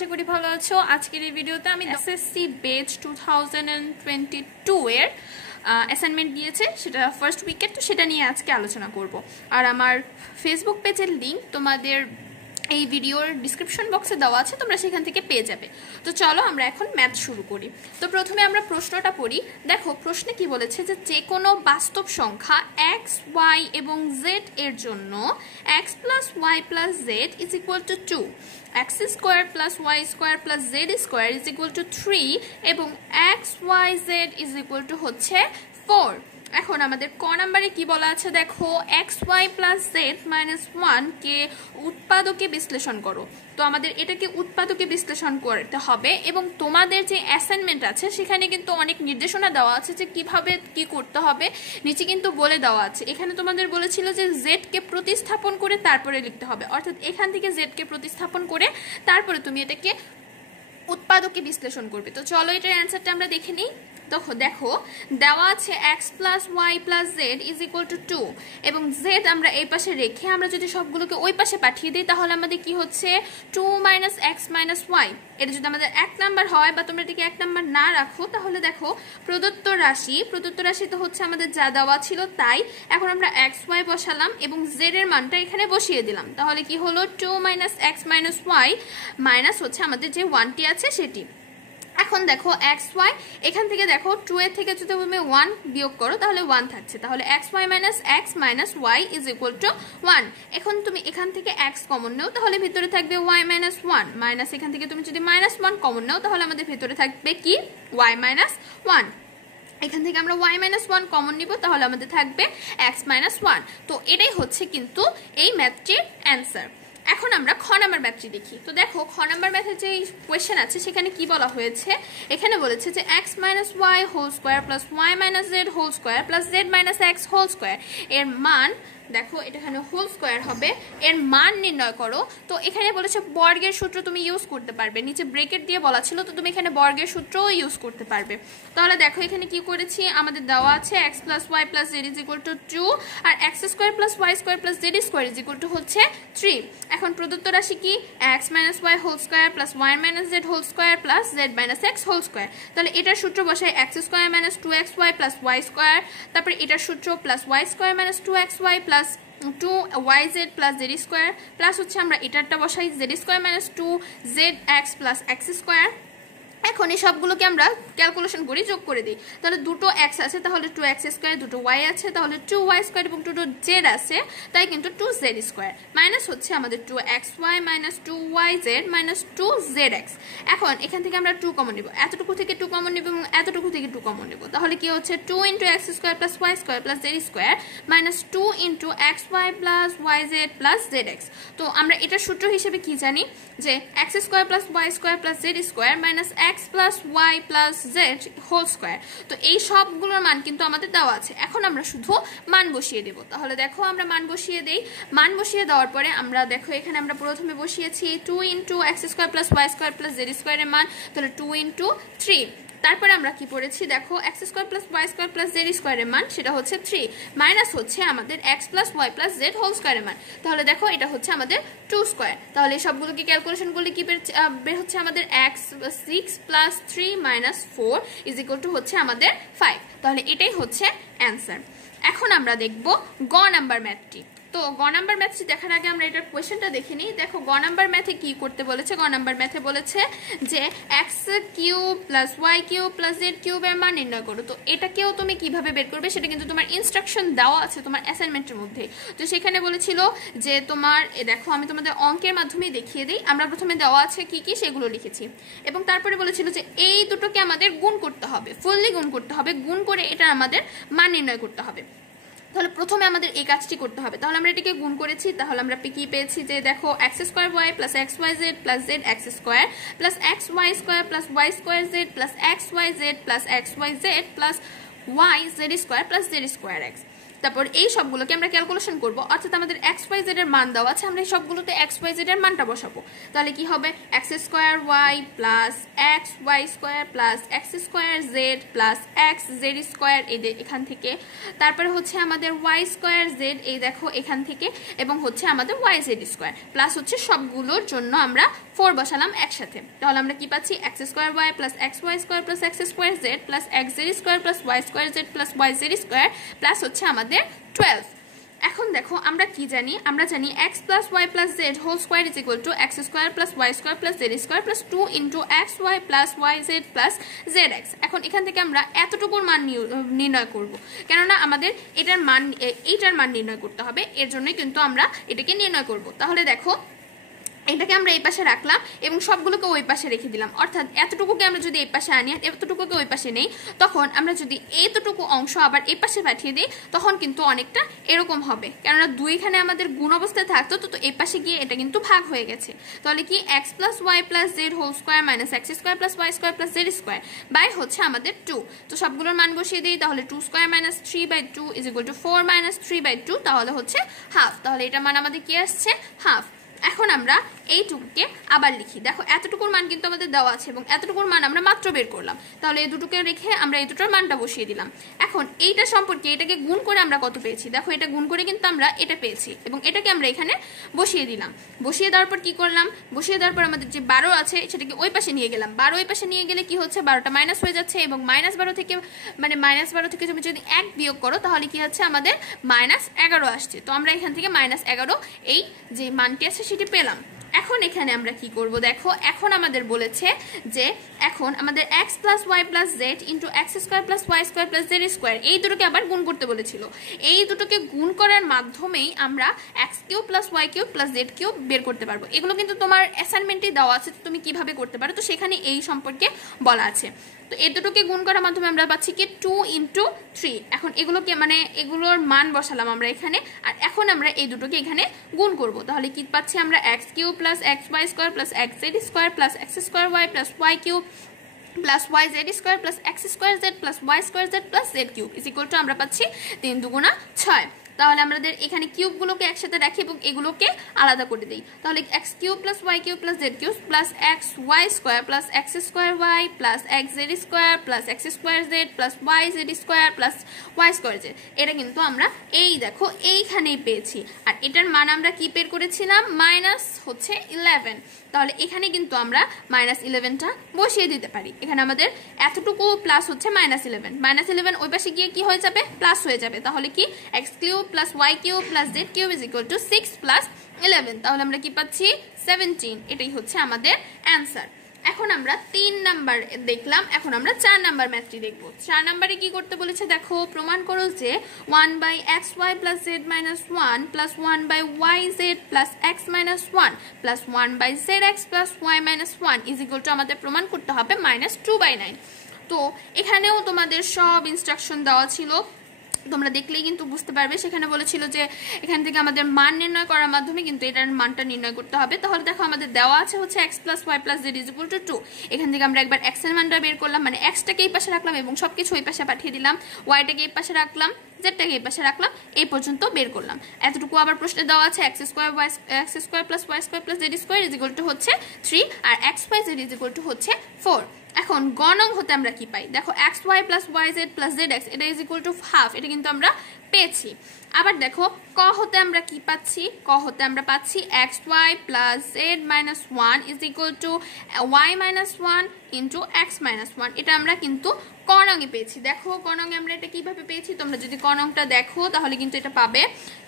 আশা করি ভালো আছো। আজকের এই ভিডিওতে আমি এসএসসি বেচ 2022 এর অ্যাসাইনমেন্ট দিয়েছে, সেটা ফার্স্ট উইকেট, তো সেটা নিয়ে আজকে আলোচনা করব। আর আমার ফেসবুক পেজের লিঙ্ক তোমাদের এই ভিডিওর ডিসক্রিপশন বক্সে দেওয়া আছে, তোমরা সেখান থেকে পেয়ে যাবে। তো চলো আমরা এখন ম্যাথ শুরু করি। তো প্রথমে আমরা প্রশ্নটা পড়ি। দেখো প্রশ্নে কি বলেছে যে কোনো বাস্তব সংখ্যা এক্স ওয়াই এবং জেড এর জন্য x plus y plus z is equal to 2, x square plus y square plus z square is equal to 3 এবং x y z is equal to হচ্ছে 4। এখন আমাদের ক নাম্বারে কি বলা আছে দেখো, x y plus z minus 1 কে উৎপাদকে বিশ্লেষণ করো। তো আমাদের এটাকে উৎপাদকে বিশ্লেষণ করতে হবে এবং তোমাদের যে অ্যাসাইনমেন্ট আছে সেখানে কিন্তু অনেক নির্দেশনা দেওয়া আছে যে কিভাবে কি করতে হবে, নিচে কিন্তু বলে দেওয়া আছে। এখানে তোমাদের বলেছিল যে জেড কে প্রতিস্থাপন করে তারপরে লিখতে হবে, অর্থাৎ এখান থেকে জেড কে প্রতিস্থাপন করে তারপরে তুমি এটাকে উৎপাদকে বিশ্লেষণ করবে। তো চলো এটার অ্যান্সারটা আমরা দেখে নিই। দেখো দেওয়া আছে x plus y plus z is equal to 2 এবং জেড আমরা এই পাশে রেখে আমরা যদি সবগুলোকে ওই পাশে পাঠিয়ে দিই তাহলে আমাদের কি হচ্ছে 2 মাইনাস এক্স মাইনাস ওয়াই। এটা যদি আমাদের 1 নাম্বার হয় বা তোমরা এটাকে 1 নাম্বার না রাখো তাহলে দেখো প্রদত্ত রাশি তো হচ্ছে আমাদের যা দেওয়া ছিল তাই। এখন আমরা এক্স ওয়াই বসালাম এবং জেড এর মানটা এখানে বসিয়ে দিলাম, তাহলে কি হলো 2 minus x minus y minus হচ্ছে আমাদের যে 1টি আছে সেটি। এখন দেখো এক্স ওয়াই, এখান থেকে দেখো 2 এর থেকে যদি তুমি 1 বিয়োগ করো তাহলে 1 থাকছে, তাহলে x y minus x minus y is equal to 1। এখন তুমি এখান থেকে এক্স কমন নাও তাহলে ভিতরে থাকবে ওয়াই মাইনাস 1 মাইনাস এখান থেকে তুমি যদি মাইনাস 1 কমন নাও তাহলে আমাদের ভিতরে থাকবে কি ওয়াই মাইনাস 1। এখান থেকে আমরা y মাইনাস 1 কমন নিব তাহলে আমাদের থাকবে x মাইনাস 1। তো এটাই হচ্ছে কিন্তু এই ম্যাথটির অ্যান্সার। এখন আমরা খ নাম্বার ম্যাথটি দেখি। তো দেখো খ নাম্বার ম্যাথের যে কোয়েশ্চেন আছে সেখানে কি বলা হয়েছে, এখানে বলেছে যে x minus y whole square plus y minus z whole square plus z minus x whole square এর মান, দেখো এটা এখানে হোল স্কোয়ার হবে, এর মান নির্ণয় করো। তো এখানে বলেছে বর্গের সূত্র তুমি ইউজ করতে পারবে, নিচে ব্রেকেট দিয়ে বলা ছিল তো তুমি এখানে বর্গের সূত্রও ইউজ করতে পারবে। তাহলে দেখো এখানে কি করেছি, আমাদের দেওয়া আছে x plus y plus z is equal to 2 আর x square plus y square plus z square is equal to হচ্ছে 3। এখন প্রদত্ত রাশি কি x minus y whole square plus y minus z whole square plus z minus x whole square. তাহলে এটার সূত্র বসায় x square minus 2xy plus y square, তারপরে এটার সূত্র plus y square minus 2xy plus 2yz plus z square plus হচ্ছে আমরা এটারটা বসাই Z square minus 2zx plus x square. এখন এই সবগুলোকে আমরা ক্যালকুলেশন করি, যোগ করে দিই। তাহলে দুটো x আছে তাহলে 2x স্কোয়ার, দুটো y আছে তাহলে 2y স্কোয়ার এবং দুটো z আছে তাই কিন্তু 2z স্কোয়ার মাইনাস হচ্ছে আমাদের 2xy minus 2yz minus 2zx। এখন এখান থেকে আমরা 2 কমন নিব, এতটুকু থেকে 2 কমন নিব এবং এতটুকু থেকে 2 কমন নিব, তাহলে কি হচ্ছে 2 into x square plus y square plus z square minus 2 into x y plus y z plus z x. তো আমরা এটার সূত্র হিসেবে কি জানি যে x square plus y square plus z square minus x plus y plus z whole square. তো এই সবগুলোর মান কিন্তু আমাদের দেওয়া আছে, এখন আমরা শুধু মান বসিয়ে দেব। তাহলে দেখো আমরা মান বসিয়ে দেই, মান বসিয়ে দেওয়ার পরে আমরা দেখো এখানে আমরা প্রথমে বসিয়েছি 2 into x square plus y square plus z স্কোয়ারের মান, তাহলে 2 ইন্টু 3। তারপরে আমরা কি পড়েছি দেখো x square plus y square plus z স্কোয়ারের মান সেটা হচ্ছে 3 মাইনাস হচ্ছে আমাদের x plus y plus z whole স্কোয়ারের মান, তাহলে দেখো এটা হচ্ছে আমাদের 2 স্কোয়ার। তাহলে এই সবগুলোকে ক্যালকুলেশন করলে কি বের হচ্ছে আমাদের x 6 plus 3 minus 4 is equal to হচ্ছে আমাদের 5। তাহলে এটাই হচ্ছে অ্যান্সার। এখন আমরা দেখব গ নাম্বার ম্যাথটি। তো গ নাম্বার ম্যাথটি দেখার আগে আমরা এটার কোয়েশ্চেনটা দেখে নিই। দেখো গ নাম্বার ম্যাথে কি করতে বলেছে, গ নাম্বার ম্যাথে বলেছে যে x cube plus y cube plus z কিউবের মান নির্ণয় করো। তো এটাকেও তুমি কিভাবে বের করবে সেটা কিন্তু তোমার ইনস্ট্রাকশন দেওয়া আছে তোমার অ্যাসাইনমেন্টের মধ্যে। তো সেখানে বলেছিল যে তোমার দেখো আমি তোমাদের অঙ্কের মাধ্যমেই দেখিয়ে দিই। আমরা প্রথমে দেওয়া আছে কি কি সেগুলো লিখেছি এবং তারপরে বলেছিল যে এই দুটোকে আমাদের গুণ করতে হবে, ফুললি গুণ করতে হবে, গুণ করে এটা আমাদের মান নির্ণয় করতে হবে। তাহলে প্রথমে আমাদের এই কাজটি করতে হবে। তাহলে আমরা এটাকে গুণ করেছি, তাহলে আমরা কি পেয়েছি যে দেখো x square y plus x y z plus z x square plus x y square plus y square z plus x y z plus x y z plus y z square plus z square x. তারপর এই সবগুলোকে আমরা calculation করব, অর্থাৎ আমাদের x y Z এর মান দেওয়া আছে, আমরা এই সবগুলোতে এক্স ওয়াই জেড এর মানটা বসাবো। তাহলে কি হবে x square y plus x y square plus x square z plus x z square এই এখান থেকে, তারপরে হচ্ছে আমাদের ওয়াই স্কোয়ার জেড এই দেখো এখান থেকে, এবং হচ্ছে আমাদের ওয়াই জেড স্কোয়ার প্লাস হচ্ছে সবগুলোর জন্য আমরা 4 বসালাম একসাথে। তাহলে আমরা কি পাচ্ছি x square y plus x y square plus x square z plus x z square plus y square z plus y z square plus হচ্ছে আমাদের 12। এখন দেখো আমরা কি জানি, আমরা জানি x plus y plus z whole square is equal to x square plus y square plus z square plus 2 into x y plus y z plus z x. এখন এখান থেকে আমরা এতটুকুর মান নির্ণয় করব, কেননা আমাদের এইটার মান নির্ণয় করতে হবে, এর জন্যই কিন্তু আমরা এটাকে নির্ণয় করব। তাহলে দেখো এটাকে আমরা এই পাশে রাখলাম এবং সবগুলোকে ওই পাশে রেখে দিলাম, অর্থাৎ এতটুকুকে আমরা যদি এই পাশে আনি আর এতটুকুকে ওই পাশে নেই, তখন আমরা যদি এতটুকু অংশ আবার এই পাশে পাঠিয়ে দিই তখন কিন্তু অনেকটা এরকম হবে, কেননা 2 এখানে আমাদের গুণ অবস্থায় থাকতো, তো এই পাশে গিয়ে এটা কিন্তু ভাগ হয়ে গেছে। তাহলে কি x plus y plus z whole square minus x square plus y square plus z square by হচ্ছে আমাদের 2। তো সবগুলোর মান বসিয়ে দিই, তাহলে 2 square minus 3/2 is equal two 4 minus 3/2, তাহলে হচ্ছে হাফ। তাহলে এটা মান আমাদের কি আসছে হাফ। এখন আমরা এইটুকুকে আবার লিখি, দেখো এতটুকুর মান কিন্তু আমাদের দেওয়া আছে এবং এতটুকুর মান আমরা মাত্র বের করলাম, তাহলে এই দুটোকে রেখে আমরা এই দুটোর মানটা বসিয়ে দিলাম। এখন এইটা সম্পর্কে এটাকে গুণ করে আমরা কত পেয়েছি, দেখো এটা গুণ করে কিন্তু আমরা এটা পেয়েছি এবং এটাকে আমরা এখানে বসিয়ে দিলাম। বসিয়ে দেওয়ার পর কি করলাম, বসিয়ে দেওয়ার পর আমাদের যে 12 আছে সেটাকে ওই পাশে নিয়ে গেলাম। 12 ওই পাশে নিয়ে গেলে কি হচ্ছে 12টা মাইনাস হয়ে যাচ্ছে এবং -12 থেকে তুমি যদি 1 বিয়োগ করো তাহলে কি হচ্ছে আমাদের -11 আসছে। তো আমরা এখান থেকে -11 এই যে মানটি আছে সেটি পেলাম। এখন এখানে আমরা কি করব, দেখো এখন আমাদের বলেছে যে এখন আমাদের x plus y plus z into x square plus y square plus z square এই দুটোকে আবার গুণ করতে বলেছিল। এই দুটোকে গুণ করার মাধ্যমেই আমরা x cube plus y cube plus z cube বের করতে পারবো। এগুলো কিন্তু তোমার অ্যাসাইনমেন্টেই দেওয়া আছে, তুমি কিভাবে করতে পারো, তো সেখানে এই সম্পর্কে বলা আছে। তো এই দুটোকে গুণ করার মাধ্যমে আমরা পাচ্ছি কি 2 ইন্টু 3। এখন এগুলোকে এগুলোর মান বসালাম আমরা এখানে, আর এখন আমরা এই দুটোকে এখানে গুণ করব। তাহলে কি পাচ্ছি আমরা x cube plus x y square plus x z square plus x square y plus y cube plus y z square plus x square z plus y square z plus z cube is equal to আমরা পাচ্ছি 3 দুগুণা 6। তাহলে আমাদের এখানে কিউবগুলোকে একসাথে রাখি এবং এগুলোকে আলাদা করে দিই। তাহলে x cube plus y cube plus z cube plus x y square plus x square y plus x z square plus x square z plus y z square plus y square z, এটা কিন্তু আমরা এই দেখো এইখানেই পেয়েছি। আর এটার মান আমরা কি বের করেছিলাম -11। তাহলে এখানে কিন্তু আমরা -11টা বসিয়ে দিতে পারি। এখানে আমাদের এতটুকু প্লাস হচ্ছে -11 ওই পাশে গিয়ে কি হয়ে যাবে প্লাস হয়ে যাবে। তাহলে কি x cube plus y cube plus z cube is equal to 6 plus 11, তাহলে আমরা কি পাচ্ছি 17। এটাই হচ্ছে আমাদের অ্যান্সার। এখন আমরা 3 নাম্বার দেখলাম, এখন আমরা 4 নাম্বার ম্যাথটি দেখব। 4 নাম্বারে কি করতে বলেছে দেখো, প্রমাণ করো যে 1/xy plus z minus 1 plus 1/yz plus x minus 1 plus 1/zx plus y minus 1 is equal to আমাদের প্রমাণ করতে হবে -2/9। তো এখানেও তোমাদের সব ইনস্ট্রাকশন দেওয়া ছিল, তোমরা দেখলেই কিন্তু বুঝতে পারবে। সেখানে বলেছিল যে এখান থেকে আমাদের মান নির্ণয় করার মাধ্যমে কিন্তু এটার মানটা নির্ণয় করতে হবে। তাহলে দেখো আমাদের দেওয়া আছে হচ্ছে x plus y plus z is equal to 2। এখান থেকে আমরা একবার x এর মানটা বের করলাম, মানে x-টাকে এই পাশে রাখলাম এবং সবকিছু ওই পাশে পাঠিয়ে দিলাম, y-টাকে এই পাশে রাখলাম, z-টাকে এই পাশে রাখলাম, এই পর্যন্ত বের করলাম। এতটুকু আবার প্রশ্নে দেওয়া আছে x square plus y square plus z square is equal to হচ্ছে 3 আর x y z is equal to হচ্ছে 4। এখন গণং হতে আমরা কি পাই, দেখো x y plus y z plus z x এটা ইজ ইকুয়াল টু হাফ, এটা কিন্তু আমরা পেয়েছি। আবার দেখো ক হতে আমরা কি পাচ্ছি, ক হতে আমরা পাচ্ছি x y plus z minus 1 is equal to y minus 1 into x minus 1, এটা আমরা কিন্তু ক নঙে পেয়েছি। দেখো ক নঙে আমরা এটা কিভাবে পেয়েছি, তোমরা যদি ক নংটা দেখো তাহলে কিন্তু এটা পাবে,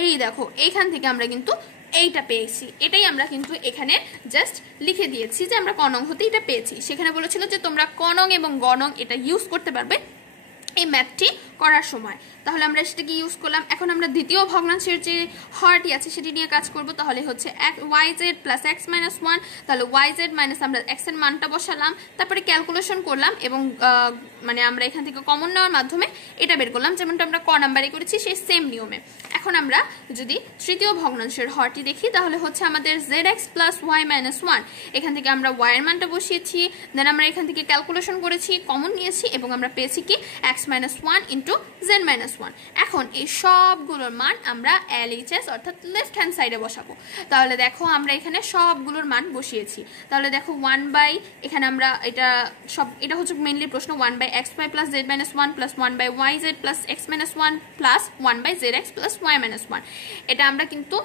এই দেখো এইখান থেকে আমরা কিন্তু এইটা পেয়েছি। এটাই আমরা কিন্তু এখানে জাস্ট লিখে দিয়েছি যে আমরা ক নং হতে এটা পেয়েছি। সেখানে বলেছিল যে তোমরা ক নং এবং গ নং এটা ইউজ করতে পারবে এই ম্যাথটি করার সময়, তাহলে আমরা সেটাকে ইউজ করলাম। এখন আমরা দ্বিতীয় ভগ্নাংশের যে হরটি আছে সেটি নিয়ে কাজ করব। তাহলে হচ্ছে yz প্লাস এক্স মাইনাস 1, তাহলে yz মাইনাস আমরা এক্স এর মানটা বসালাম, তারপরে ক্যালকুলেশন করলাম এবং আমরা এখান থেকে কমন নেওয়ার মাধ্যমে এটা বের করলাম, যেমনটা আমরা ক নাম্বারে করেছি সেই সেম নিয়মে। এখন আমরা যদি তৃতীয় ভগ্নাংশের হরটি দেখি তাহলে হচ্ছে আমাদের zx প্লাস ওয়াই মাইনাস 1, এখান থেকে আমরা y এর মানটা বসিয়েছি, দেন আমরা এখান থেকে ক্যালকুলেশন করেছি, কমন নিয়েছি এবং আমরা পেয়েছি কি x minus 1 into z minus one. এখন এই সবগুলোর মান আমরা LHS অর্থাৎ লেফট হ্যান্ড সাইডে বসাবো। তাহলে দেখো আমরা এখানে সবগুলোর মান বসিয়েছি। তাহলে দেখো 1 এখানে আমরা এটা হচ্ছে মেইনলি প্রশ্ন 1/xy plus z minus one plus 1/yz plus x minus one plus 1/zx plus y minus one. এটা আমরা কিন্তু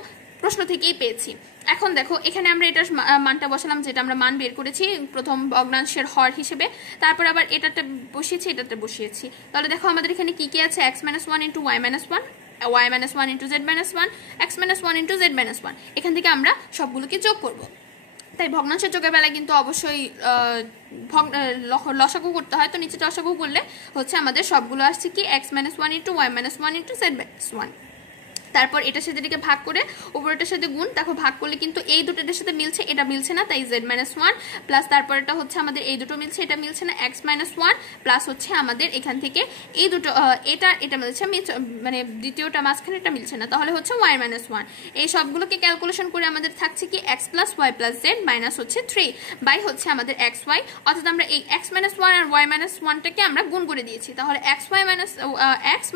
প্রশ্ন থেকেই পেয়েছি। এখন দেখো এখানে আমরা এটার মানটা বসালাম, যেটা আমরা মান বের করেছি প্রথম ভগ্নাংশের হর হিসেবে। তারপর আবার এটাতে বসিয়েছি, এটাতে বসিয়েছি। তাহলে দেখো আমাদের এখানে কি কি আছে, x minus one into y minus one, y minus one into z minus one, x minus one into z minus one. এখান থেকে আমরা সবগুলোকে যোগ করব। তাই ভগ্নাংশের যোগের বেলায় কিন্তু অবশ্যই লসাগু করতে হয়। তো নিচে লসাগু করলে হচ্ছে আমাদের সবগুলো আসছে কি x minus one into y minus one into z minus one. তারপর এটার সাথে এটাকে ভাগ করে উপরেটার সাথে গুণ। দেখো ভাগ করলে কিন্তু এই দুটো এটার সাথে মিলছে, এটা মিলছে না, তাই জেড মাইনাস ওয়ান প্লাস তারপর এটা হচ্ছে আমাদের এই দুটো মিলছে, এটা মিলছে না, এক্স মাইনাস ওয়ান প্লাস হচ্ছে আমাদের এখান থেকে এই দুটো এটা মিলছে, মানে দ্বিতীয়টা মাঝখানে এটা মিলছে না, তাহলে হচ্ছে ওয়াই মাইনাস ওয়ান। এই সবগুলোকে ক্যালকুলেশন করে আমাদের থাকছে কি x plus y plus z minus হচ্ছে 3 বাই হচ্ছে আমাদের এক্স ওয়াই। অর্থাৎ আমরা এই এক্স মাইনাস ওয়ান আর ওয়াই মাইনাস ওয়ানটাকে আমরা গুণ করে দিয়েছি। তাহলে x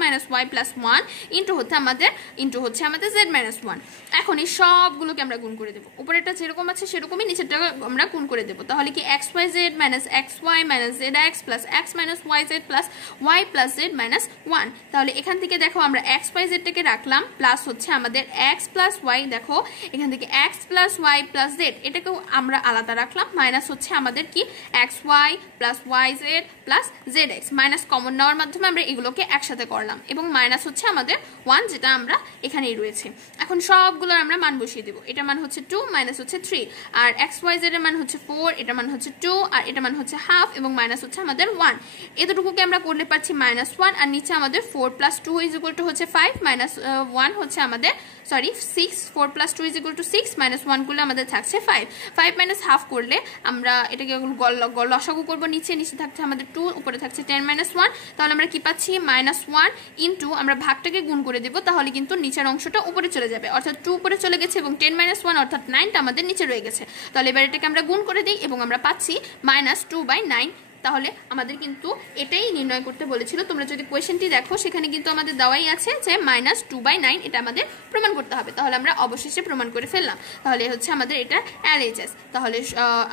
minus y plus one into হচ্ছে আমাদের জেড মাইনাস ওয়ান। এখন এই সবগুলোকে আমরা গুণ করে দেবো। উপরেরটা যেরকম আছে সেরকমই নিচেরটা আমরা গুণ করে দেবো। তাহলে কি x y z minus x y minus z x plus x minus y z plus y plus z minus one. তাহলে এখান থেকে দেখো আমরা এক্স ওয়াই জেডটাকে রাখলাম প্লাস হচ্ছে আমাদের এক্স প্লাস ওয়াই, দেখো এখান থেকে x plus y plus z এটাকেও আমরা আলাদা রাখলাম, মাইনাস হচ্ছে আমাদের কি x y plus y z plus z x. Minus common নেওয়ার মাধ্যমে আমরা এগুলোকে একসাথে করলাম এবং মাইনাস হচ্ছে আমাদের ওয়ান, যেটা আমরা এখানেই রয়েছে। এখন সবগুলোর আমরা মান বসিয়ে দেবো। এটা মান হচ্ছে 2 মাইনাস হচ্ছে 3 আর এক্স ওয়াই জেড এর মান হচ্ছে 4, এটা মান হচ্ছে 2 আর এটা মান হচ্ছে হাফ এবং মাইনাস হচ্ছে আমাদের 1। এতটুকুকে আমরা করলে পাচ্ছি মাইনাস 1 আর নিচে আমাদের 4 প্লাস 2 ইজ ইকুয়াল টু হচ্ছে 5 মাইনাস 1 হচ্ছে আমাদের 6, 4 plus 2 is equal to 6 minus 1 করলে আমাদের থাকছে 5 মাইনাস হাফ করলে আমরা এটাকে লসাগু করবো। নিচে থাকছে আমাদের 2, উপরে থাকছে 10 মাইনাস 1। তাহলে আমরা কি পাচ্ছি মাইনাস 1 ইন্টু আমরা ভাগটাকে গুণ করে দেবো, তাহলে কিন্তু নিচের অংশটা উপরে চলে যাবে, অর্থাৎ 2 উপরে চলে গেছে এবং 10 মাইনাস 1 অর্থাৎ 9টা আমাদের নিচে রয়ে গেছে। তাহলে এবার এটাকে আমরা গুণ করে দিই এবং আমরা পাচ্ছি মাইনাস 2/9। তাহলে আমাদের কিন্তু এটাই নির্ণয় করতে বলেছিল। তোমরা যদি কোয়েশ্চেনটি দেখো সেখানে কিন্তু আমাদের দেওয়াই আছে যে মাইনাস 2/9, এটা আমাদের প্রমাণ করতে হবে। তাহলে আমরা অবশেষে প্রমাণ করে ফেললাম। তাহলে হচ্ছে আমাদের এটা LHS, তাহলে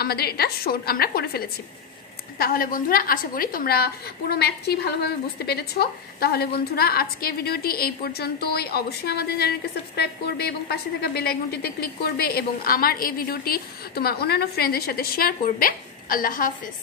আমাদের এটা আমরা করে ফেলেছি। তাহলে বন্ধুরা আশা করি তোমরা পুরো ম্যাথটি ভালোভাবে বুঝতে পেরেছো। তাহলে বন্ধুরা আজকের ভিডিওটি এই পর্যন্তই। অবশ্যই আমাদের চ্যানেলকে সাবস্ক্রাইব করবে এবং পাশে থাকা বেল আইকনটিতে ক্লিক করবে এবং আমার এই ভিডিওটি তোমার অন্যান্য ফ্রেন্ডদের সাথে শেয়ার করবে। আল্লাহ হাফেজ।